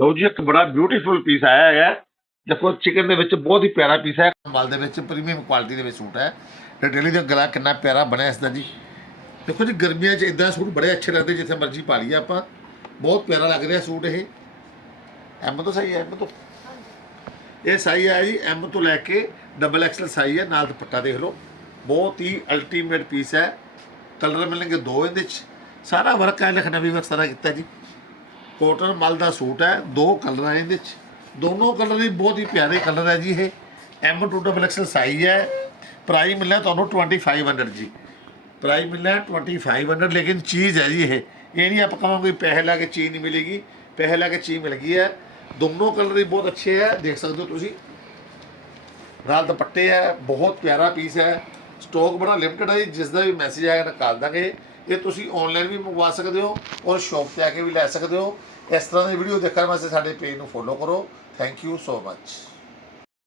ਲਓ ਜੀ ਇੱਕ ਬੜਾ ਬਿਊਟੀਫੁਲ ਪੀਸ ਆਇਆ ਹੈਗਾ। ਦੇਖੋ ਚਿਕਨ ਦੇ ਵਿੱਚ ਬਹੁਤ ਹੀ ਪਿਆਰਾ ਪੀਸ ਹੈ। ਮਾਲ ਦੇ ਵਿੱਚ ਪ੍ਰੀਮੀਅਮ ਕੁਆਲਿਟੀ ਦੇ ਵਿੱਚ ਸੂਟ ਹੈ। ਡਿਟੇਲੀ ਦਾ ਗਲਾ ਕਿੰਨਾ ਪਿਆਰਾ ਬਣਿਆ ਇਸ ਦਾ ਜੀ। ਦੇਖੋ ਜੀ ਗਰਮੀਆਂ 'ਚ ਇਦਾਂ ਸੂਟ ਬੜੇ ਅੱਛੇ ਲੱਗਦੇ, ਜਿੱਥੇ ਮਰਜ਼ੀ ਪਾ ਲਈਏ ਆਪਾਂ। ਬਹੁਤ ਪਿਆਰਾ ਲੱਗ ਰਿਹਾ ਸੂਟ ਇਹ। ਐਮ ਤੋਂ ਸਹੀ ਹੈ, ਐਮ ਤੋਂ ਇਹ ਸਾਈ ਹੈ ਜੀ। ਐਮ ਤੋਂ ਲੈ ਕੇ ਡਬਲ ਐਕਸਲ ਸਾਈ ਹੈ। ਨਾਲ ਦੁਪੱਟਾ ਦੇਖ ਲਓ, ਬਹੁਤ ਹੀ ਅਲਟੀਮੇਟ ਪੀਸ ਹੈ। ਕਲਰ ਮਿਲਣਗੇ 2 ਇਹਦੇ 'ਚ। ਸਾਰਾ ਵਰਕ ਹੈ, ਲਖਨਵੀ ਵਰਕ ਸਾਰਾ ਕੀਤਾ ਜੀ। ਕੋਟਨ ਮਲ ਦਾ ਸੂਟ ਹੈ। 2 ਕਲਰ ਹੈ ਇਹਦੇ 'ਚ, ਦੋਨੋਂ ਕਲਰ ਹੀ ਬਹੁਤ ਹੀ ਪਿਆਰੇ ਕਲਰ ਹੈ ਜੀ। ਇਹ M to double XL size ਹੈ। ਪ੍ਰਾਈਸ ਮਿਲਣਾ ਤੁਹਾਨੂੰ 2500 ਜੀ। ਪ੍ਰਾਈਸ ਮਿਲਣਾ 2500। ਲੇਕਿਨ ਚੀਜ਼ ਹੈ ਜੀ ਇਹ ਨਹੀਂ ਆਪਾਂ ਕਹਾਂਗੇ ਪੈਸੇ ਲਾ ਕੇ ਚੀਜ਼ ਨਹੀਂ ਮਿਲੇਗੀ। ਪੈਸੇ ਲਾ ਕੇ ਚੀਜ਼ ਮਿਲ ਗਈ ਹੈ। ਦੋਨੋਂ ਕਲਰ ਹੀ ਬਹੁਤ ਅੱਛੇ ਹੈ, ਦੇਖ ਸਕਦੇ ਹੋ ਤੁਸੀਂ। ਨਾਲ ਦੁਪੱਟੇ ਹੈ, ਬਹੁਤ ਪਿਆਰਾ ਪੀਸ ਹੈ। ਸਟਾਕ ਬੜਾ ਲਿਮਟਿਡ ਹੈ ਜੀ। ਜਿਸ ਦਾ ਵੀ ਮੈਸੇਜ ਆਏਗਾ ਨਿਕਾਲ ਦਾਂਗੇ। ਇਹ ਤੁਸੀਂ ਔਨਲਾਈਨ ਵੀ ਮੰਗਵਾ ਸਕਦੇ ਹੋ ਔਰ ਸ਼ੌਪ 'ਤੇ ਆ ਕੇ ਵੀ ਲੈ ਸਕਦੇ ਹੋ। ਇਸ ਤਰ੍ਹਾਂ ਦੀ ਵੀਡੀਓ ਦੇਖਣ ਵਾਸਤੇ ਸਾਡੇ ਪੇਜ ਨੂੰ ਫੋਲੋ ਕਰੋ। Thank you so much.